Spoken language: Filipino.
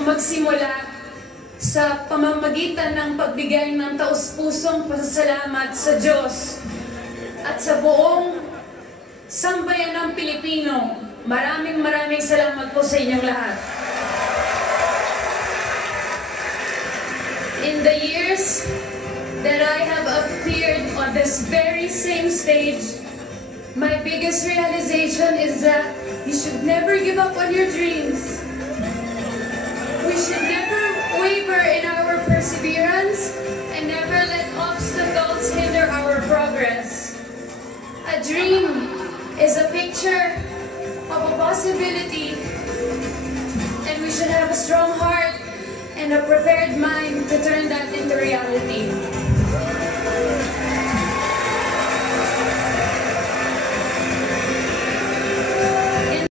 pong magsimula sa pamamagitan ng pagbigay ng taus-pusong pasasalamat sa Diyos at sa buong sambayan ng Pilipino. Maraming salamat po sa inyong lahat. In the years that I have appeared on this very same stage, my biggest realization is that you should never give up on your dreams. We should never waver in our perseverance and never let obstacles hinder our progress. A dream is a picture of a possibility, and we should have a strong heart and a prepared mind to turn that into reality.